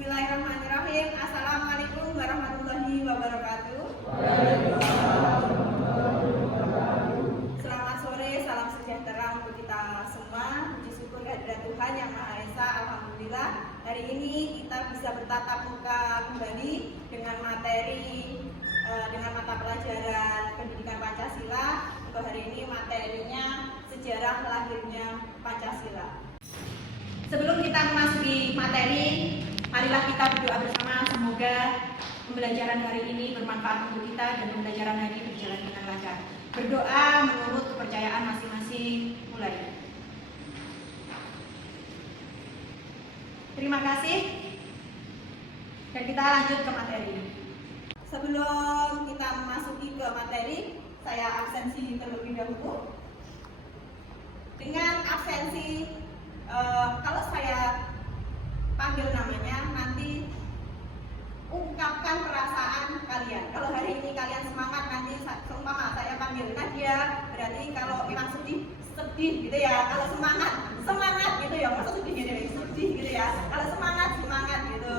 Bismillahirrahmanirrahim. Assalamualaikum warahmatullahi wabarakatuh. Selamat sore, salam sejahtera untuk kita semua. Puji syukur kehadirat Tuhan Yang Maha Esa. Alhamdulillah, hari ini kita bisa bertatap muka kembali dengan materi dengan mata pelajaran pendidikan Pancasila. Untuk hari ini materinya sejarah lahirnya Pancasila. Sebelum kita memasuki materi, marilah kita berdoa bersama. Semoga pembelajaran hari ini bermanfaat untuk kita dan pembelajaran hari ini berjalan dengan lancar. Berdoa menurut kepercayaan masing-masing. Mulai. Terima kasih. Dan kita lanjut ke materi. Sebelum kita memasuki ke materi, saya absensi terlebih dahulu. Dengan absensi, kalau saya panggil namanya, nanti ungkapkan perasaan kalian. Kalau hari ini kalian semangat, nanti seumpama saya panggil Nadia, berarti kalau memang sedih gitu ya. Kalau semangat gitu ya. Masa sedih gitu ya. Kalau semangat gitu.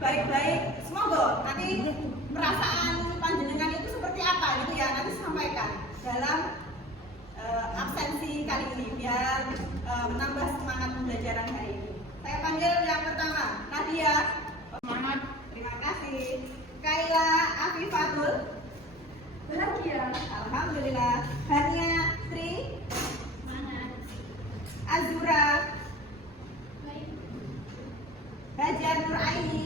Baik-baik, semoga nanti perasaan panjenengan itu seperti apa gitu ya. Nanti sampaikan dalam absensi kali ini biar menambah semangat pembelajaran hari ini. Saya panggil yang pertama, Nadia. Semangat. Terima kasih. Kaila Afifatul. Bahagia. Alhamdulillah. Hania Tri. Semangat. Azura. Baik. Hajar Nur Aini.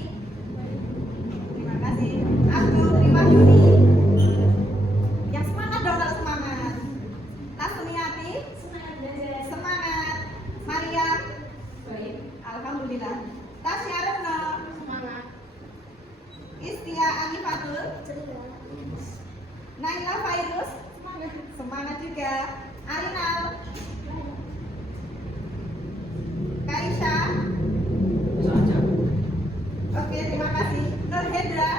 Terima kasih. Aku Terima Yuni. Yang semangat dong kalau semangat. Tasmiati. Semangat. Maria. Baik. Alhamdulillah. Tasya Retno. Semangat. Istia Anifatul. Naila Fairuz. Semangat juga. Arinal. Kaisha. Oke, terima kasih. Nur Hendra.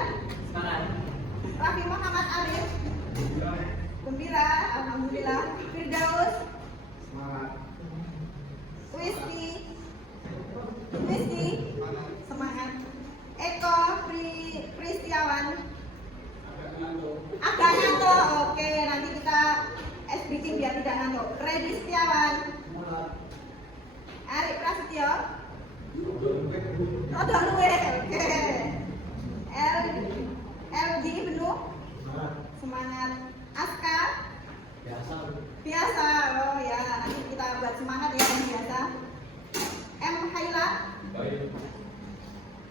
Raffi Muhammad Arif. Gembira. Alhamdulillah. Firdaus. Wisti. Semangat. Eko Pristiawan. Agak ngantuk. Oke, nanti kita briefing biar tidak ngantuk. Redi Setiawan. Arik Prasetyo. Rodok luwe. Oke. LG Benuh. Semangat. Aska. Biasa. Oh ya, nanti kita buat semangat ya yang biasa. M Haila.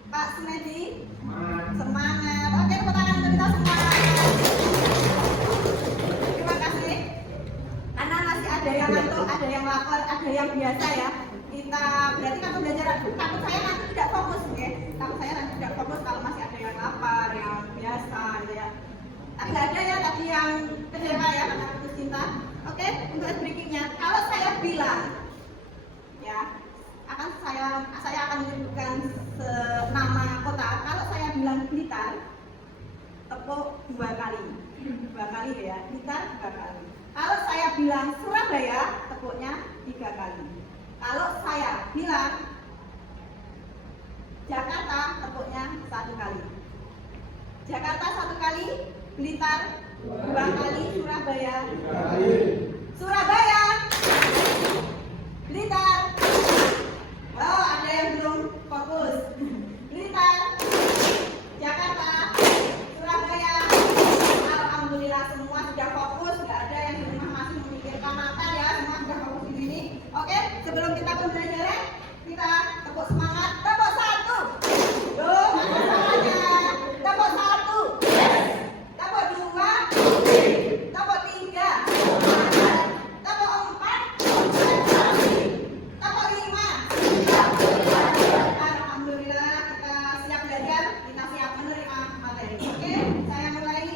Pak Smedi. Semangat. Oke, tepuk tangan untuk kita semua. Terima kasih. Karena masih ada yang ngantuk, ada yang lapar, ada yang biasa ya. Kita berarti kan pembelajaran. Takut saya nanti tidak fokus, oke? Takut saya nanti tidak fokus kalau masih ada yang lapar, yang biasa, gitu ya. Tapi nggak ada ya tadi yang kecewa ya karena putus cinta. Oke, untuk breakingnya. Kalau saya bilang, ya, saya akan menyebutkan nama kota. Kalau saya bilang Blitar, tepuk 2 kali. 2 kali ya, Blitar 2 kali. Kalau saya bilang Surabaya, tepuknya 3 kali. Kalau saya bilang Jakarta, tepuknya 1 kali. Jakarta 1 kali, Blitar 2 kali, Surabaya 3 kali. Surabaya, Blitar. Oh, ada yang belum fokus. Blitar, Jakarta, Surabaya. Alhamdulillah semua sudah fokus. Nggak ada yang di rumah masih memikirkan makan ya. Semua sudah fokus di sini. Oke, sebelum kita pembelajaran, kita tepuk semangat. Tepuk 1. Loh, mana salahnya? Tepuk 1. Tepuk 2. Tepuk 3. Tepuk 4. Tepuk 5. Alhamdulillah kita siap belajar, kita siap menerima materi. Oke, saya mulai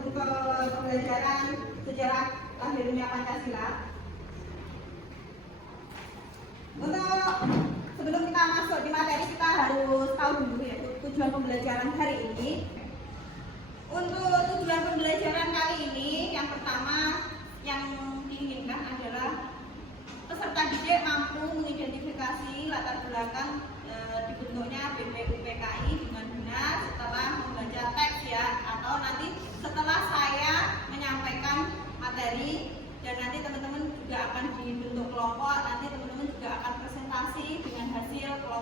untuk pembelajaran sejarah lahirnya Pancasila. Untuk sebelum kita masuk di materi, kita harus tahu dulu ya tujuan pembelajaran hari ini. Untuk tujuan pembelajaran kali ini, yang pertama yang diinginkan adalah peserta didik mampu mengidentifikasi latar belakang dibentuknya BPM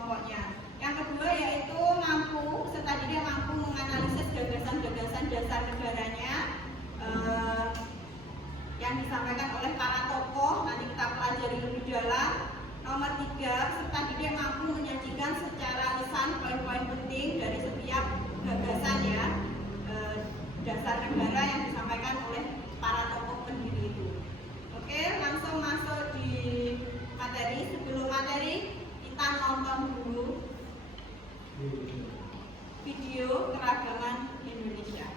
pokoknya. Yang kedua yaitu mampu, peserta didik mampu menganalisis gagasan-gagasan dasar negaranya yang disampaikan oleh para tokoh. Nanti kita pelajari lebih dalam. Nomor 3, peserta didik mampu menyajikan secara lisan poin-poin penting dari setiap gagasan ya, dasar negara yang disampaikan oleh para tokoh pendiri itu. Oke, langsung masuk di materi. Sebelum materi, kita nonton dulu video keragaman Indonesia.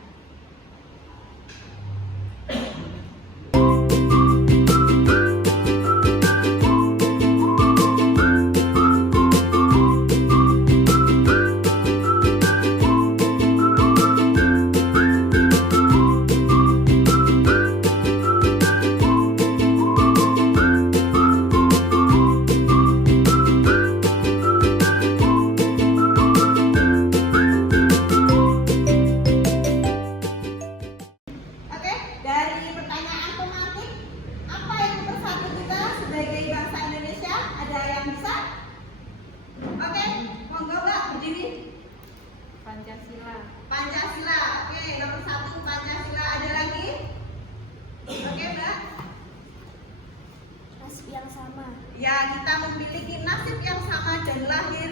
Pancasila, oke, nomor 1 Pancasila. Ada lagi? Oke, Mbak. Nasib yang sama. Ya, kita memiliki nasib yang sama dan lahir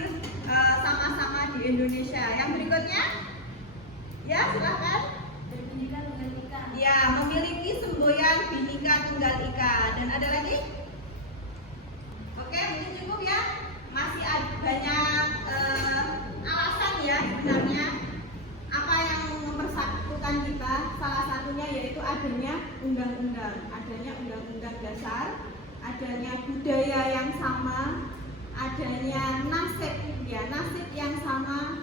sama-sama di Indonesia. Yang berikutnya? Ya, silakan. Berbhinneka Tunggal Ika. Ya, memiliki semboyan Bhinneka Tunggal Ika. Dan ada lagi? Oke, mungkin cukup ya. Masih ada banyak alasan ya sebenarnya apa yang mempersatukan kita. Salah satunya yaitu adanya undang-undang, adanya undang-undang dasar, adanya budaya yang sama, adanya nasib ya, nasib yang sama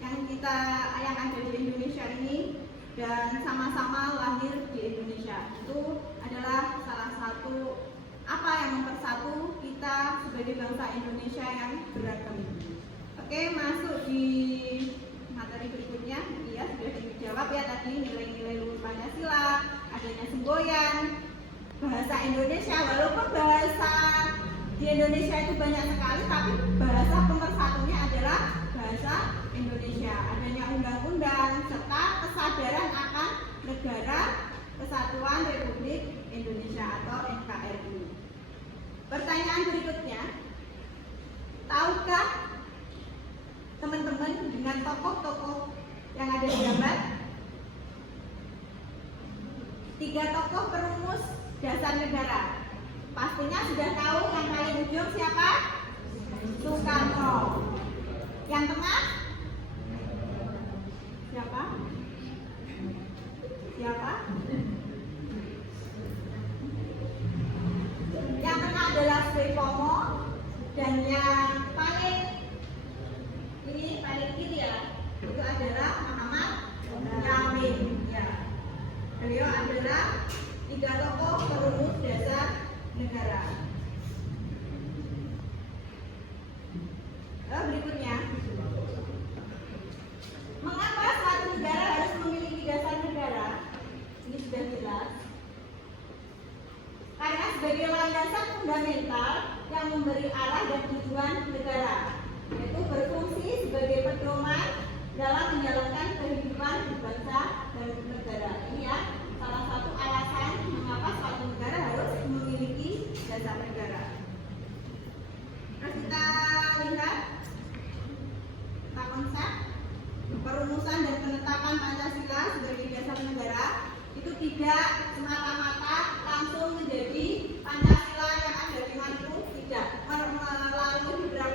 yang ada di Indonesia ini, dan sama-sama lahir di Indonesia. Itu adalah salah satu apa yang mempersatu kita sebagai bangsa Indonesia yang beragam. Oke, masuk di materi berikutnya. Iya, sudah dijawab ya tadi, nilai-nilai luhur Pancasila, adanya semboyan, bahasa Indonesia. Walaupun bahasa di Indonesia itu banyak sekali, tapi bahasa pemersatunya adalah bahasa Indonesia. Adanya undang-undang serta kesadaran akan Negara Kesatuan Republik Indonesia atau NKRI. Pertanyaan berikutnya, tahukah teman-teman dengan tokoh-tokoh yang ada di gambar? 3 tokoh perumus dasar negara. Pastinya sudah tahu yang paling ujung siapa? Soekarno. Yang tengah? Siapa? Siapa? Yang tengah adalah Sutomo, dan yang paling kiri ya, itu adalah Muhammad Yamin. Ya, beliau adalah 3 tokoh perumus dasar negara. Berikutnya, mengapa suatu negara harus memiliki dasar negara? Ini sudah jelas. Karena sebagai landasan fundamental yang memberi arah dan tujuan negara, yaitu berfungsi sebagai pedoman dalam menjalankan kehidupan berbangsa dan bernegara. Ini ya, salah satu alasan mengapa suatu negara harus memiliki dasar negara. Terus kita lihat konsep perumusan dan penetapan Pancasila sebagai dasar negara itu tidak semata-mata langsung menjadi Pancasila yang ada di mana itu, tidak melalui beberapa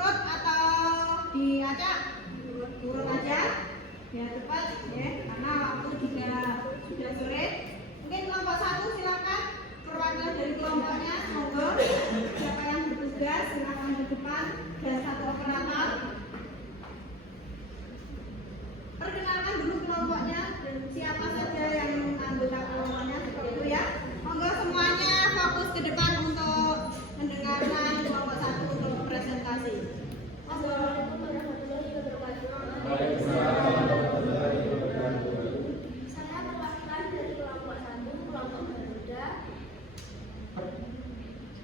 diurut atau diacak? Diurut aja biar cepat ya, karena waktu juga sudah sore. Mungkin kelompok 1 silakan perwakilan dari kelompoknya, monggo siapa yang bertugas silakan ke depan dan satu operator. Perkenalkan dulu kelompoknya dan siapa saja yang anggota kelompoknya seperti itu ya. Monggo semuanya fokus ke depan untuk mendengarkan kelompok 1 untuk presentasi. Assalamualaikum warahmatullahi wabarakatuh. Saya perwakilan dari kelompok 1, kelompok Garuda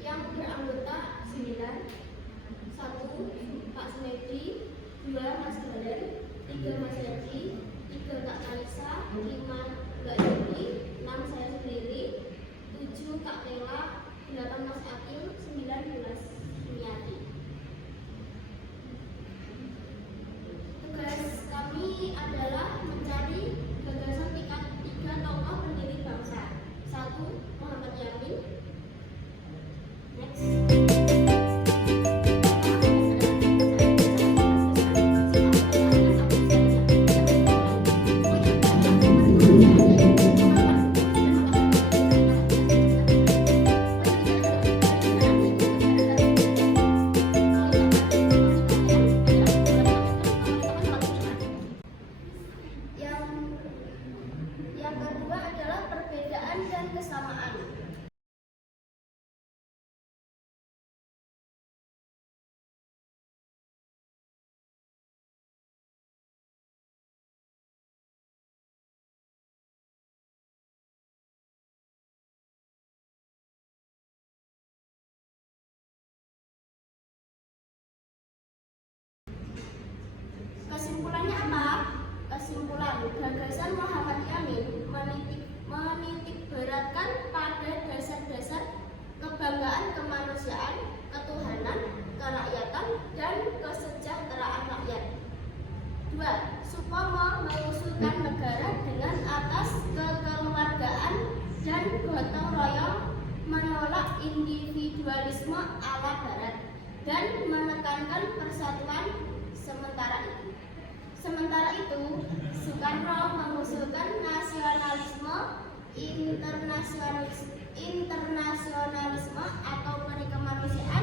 yang beranggota 9. 1 Pak Sunedi, 2 Mas Galen, 3 Mas Yaji, 3 Kak Kalisa, 5 Mbak Yudi, 6 saya sendiri, 7 Kak Tela, 8 Mas Akil, 9 Bulas Sumiati. Tugas kami adalah mencari gagasan tingkat 3 tokoh pendiri bangsa. 1 Muhammad Yamin. Next. Yang kedua adalah perbedaan dan kesamaan. Kesimpulannya apa? Kesimpulan, gagasan Muhammad Yamin menitik beratkan pada dasar-dasar kebanggaan kemanusiaan, ketuhanan, kerakyatan, dan kesejahteraan rakyat. 2. Supomo mengusulkan negara dengan atas kekeluargaan dan gotong royong, menolak individualisme ala barat, dan menekankan persatuan. Sementara itu, Soekarno mengusulkan nasionalisme, internasionalisme atau perikemanusiaan,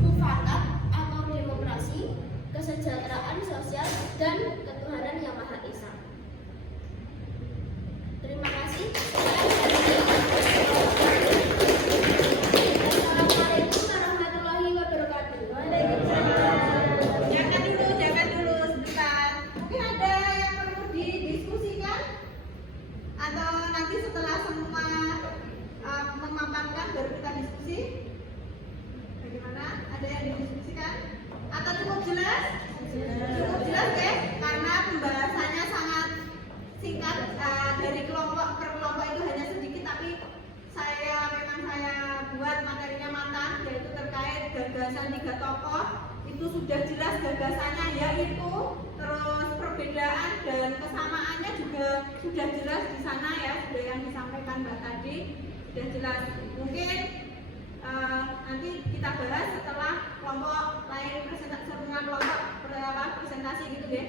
mufakat atau demokrasi, kesejahteraan sosial, dan ketuhanan yang Maha Esa. Terima kasih. Assalamualaikum warahmatullahi wabarakatuh. Jangan dulu sebentar. Mungkin ada yang perlu didiskusikan atau nanti setelah semua memaparkan baru kita diskusi. Bagaimana? Ada yang didiskusikan? Atau cukup jelas? Cukup jelas ya, karena pembahasannya sangat singkat. Dari kelompok per kelompok itu hanya sedikit, tapi saya buat materinya matang, yaitu terkait gagasan 3 tokoh. Itu sudah jelas gagasannya, yaitu terus perbedaan dan kesamaannya juga sudah jelas di sana ya, sudah yang disampaikan Mbak tadi sudah jelas. Mungkin nanti kita bahas setelah kelompok lain presentasi, semua kelompok presentasi gitu ya.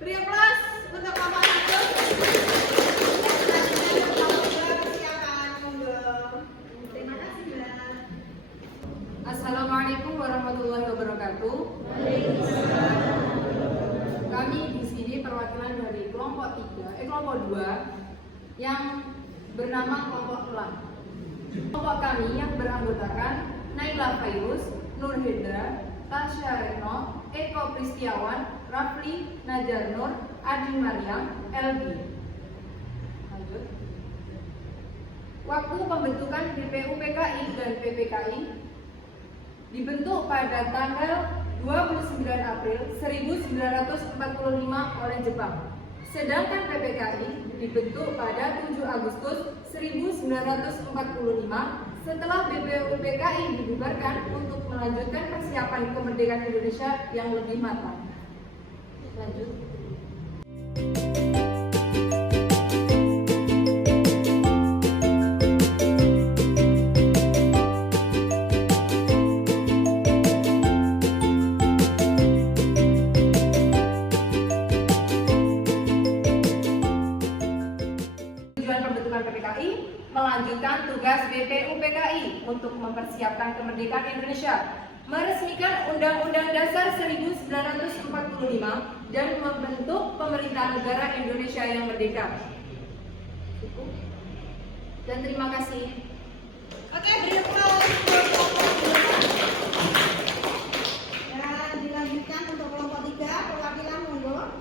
Beri aplaus untuk kelompok 1. Selanjutnya kelompok 2 persiapan, monggo. Terima kasih Mbak. Assalamualaikum warahmatullahi wabarakatuh. Kami di sini perwakilan dari kelompok 2 yang bernama kelompok Elang. Kelompok kami yang beranggotakan Naila Fairuz, Nur Hendra, Tasya Retno, Eko Pristiawan, Rafli, Najar Nur, Adi Mariam, Elbi. Lanjut. Waktu pembentukan BPUPKI dan PPKI dibentuk pada tanggal 29 April 1945 oleh Jepang. Sedangkan PPKI dibentuk pada 7 Agustus 1945 setelah BPUPKI dibubarkan untuk melanjutkan persiapan kemerdekaan Indonesia yang lebih matang. Lanjut. melaksanakan tugas BPUPKI untuk mempersiapkan kemerdekaan Indonesia, meresmikan Undang-Undang Dasar 1945 dan membentuk pemerintahan negara Indonesia yang merdeka. Dan terima kasih. Oke, beri aplaus untuk kelompok 2. Dan dilanjutkan untuk kelompok 3, perwakilan monggo.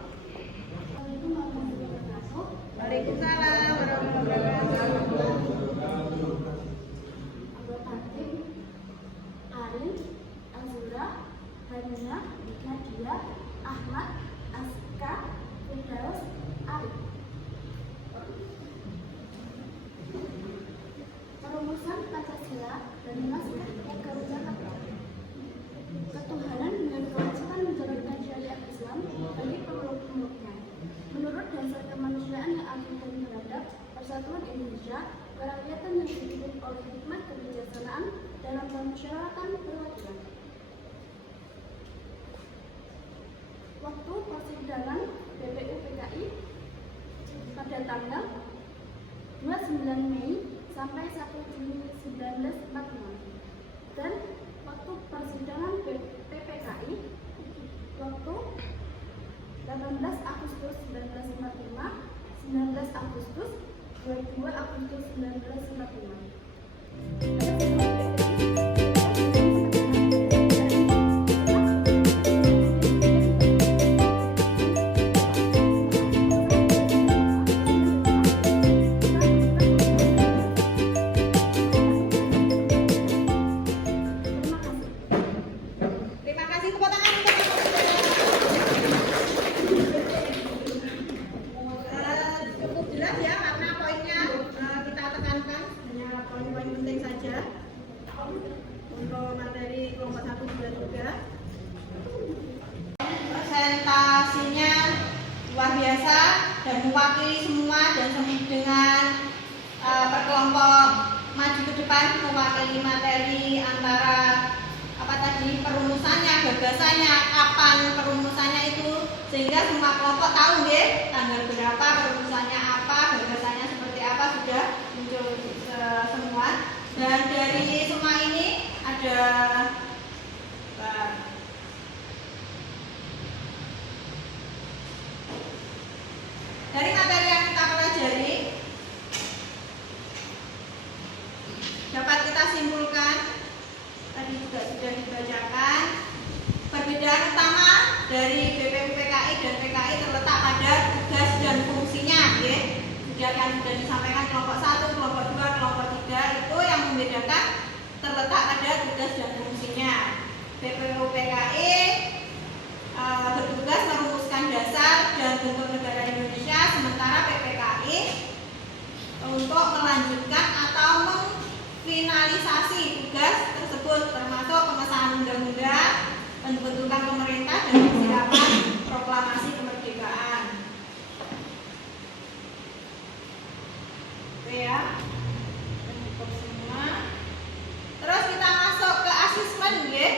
Waalaikumsalam warahmatullahi wabarakatuh. Anggota tim Arin, Azura, Hanina, Nadia, Ahmad, Aska, Firdaus, Arif. Perumusan Pancasila dan naskah kekeluargaan. Ketuhanan dengan kewajiban menjalankan syariat Islam bagi pemeluk-pemeluknya. Menurut dasar kemanusiaan yang adil dan beradab, Persatuan Indonesia, kerakyatan yang dipimpin oleh hikmat kebijaksanaan dalam permusyawaratan perwakilan. Waktu persidangan BPUPKI pada tanggal 29 Mei sampai 1 Juni 1946 dan waktu persidangan PPKI waktu 18 Agustus 1945, 19 Agustus, 22 Agustus 1945. Terima kasih, tepuk tangan untuk cukup jelas ya, karena poinnya kita tekankan hanya poin-poin penting saja untuk materi kelompok 1, 2, 3. Presentasinya luar biasa dan mewakili semua dan dengan berkelompok maju ke depan mewakili materi antara perumusannya, gagasannya, kapan perumusannya itu, sehingga semua kelompok tahu ya tanggal berapa, perumusannya apa, gagasannya seperti apa, sudah muncul semua. Dan dari semua ini ada dari materi yang kita pelajari dapat kita simpulkan, tadi juga sudah dibacakan, perbedaan utama dari BPUPKI dan PKI terletak pada tugas dan fungsinya ya. Sudah disampaikan kelompok 1, kelompok 2, kelompok 3 itu yang membedakan terletak pada tugas dan fungsinya. BPUPKI bertugas merumuskan dasar dan bentuk negara Indonesia, sementara PPKI untuk melanjutkan atau finalisasi tugas tersebut, termasuk pengesahan undang-undang, pembentukan pemerintah, dan persiapan proklamasi kemerdekaan. Oke ya, cukup semua. Terus kita masuk ke asesmen ya,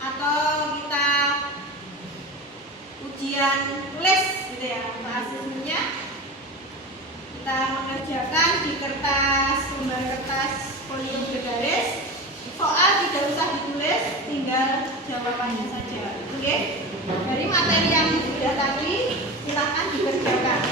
atau kita ujian tulis gitu ya. Untuk asesmennya kita mengerjakan di lembar kertas folio berbaris. Soal tidak usah ditulis, tinggal jawabannya saja. Oke? Dari materi yang sudah tadi, silakan dikerjakan.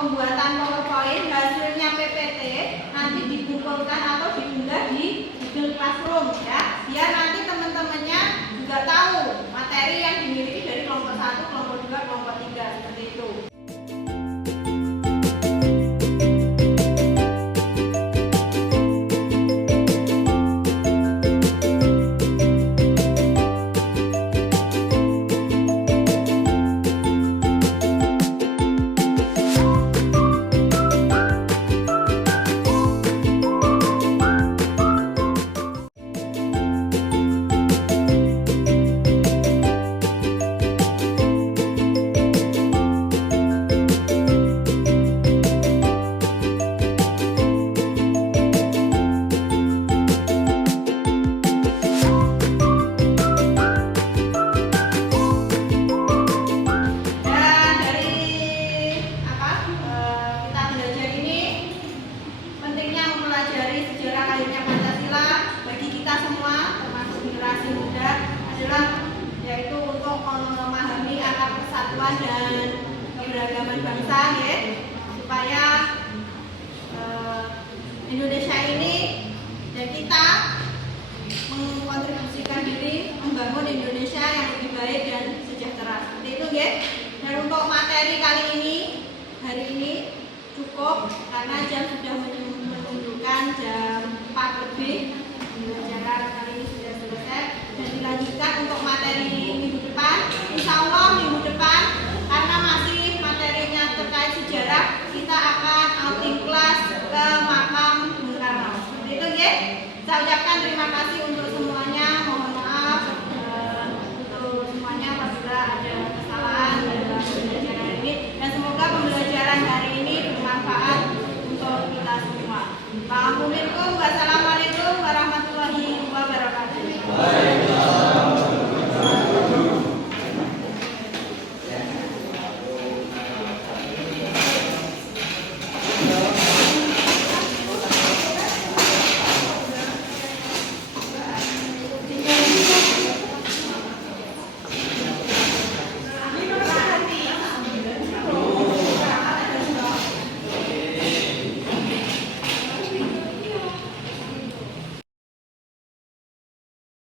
pembuatan PowerPoint hasilnya PPT nanti dikumpulkan atau diunggah di Google Classroom ya, biar nanti teman-temannya juga tahu materi yang dimiliki dari kelompok 1, kelompok 2, kelompok 3 seperti itu. Yaitu untuk memahami akar persatuan dan keberagaman bangsa ya, supaya Indonesia ini dan kita mengkontribusikan diri membangun Indonesia yang lebih baik dan sejahtera. Seperti itu ya. Dan untuk materi kali ini hari ini cukup karena jam sudah menunjukkan jam 4 lebih. Pembelajaran kali ini sudah selesai dan dilanjutkan untuk materi minggu depan. Insya Allah minggu depan karena masih materinya terkait sejarah, kita akan outing kelas ke makam Bung Karno. Seperti itu ya. Saya ucapkan terima kasih untuk semuanya. Mohon maaf untuk semuanya apabila ada kesalahan dalam pembelajaran hari ini, dan semoga pembelajaran hari ini bermanfaat untuk kita semua. Assalamualaikum warahmatullahi wabarakatuh.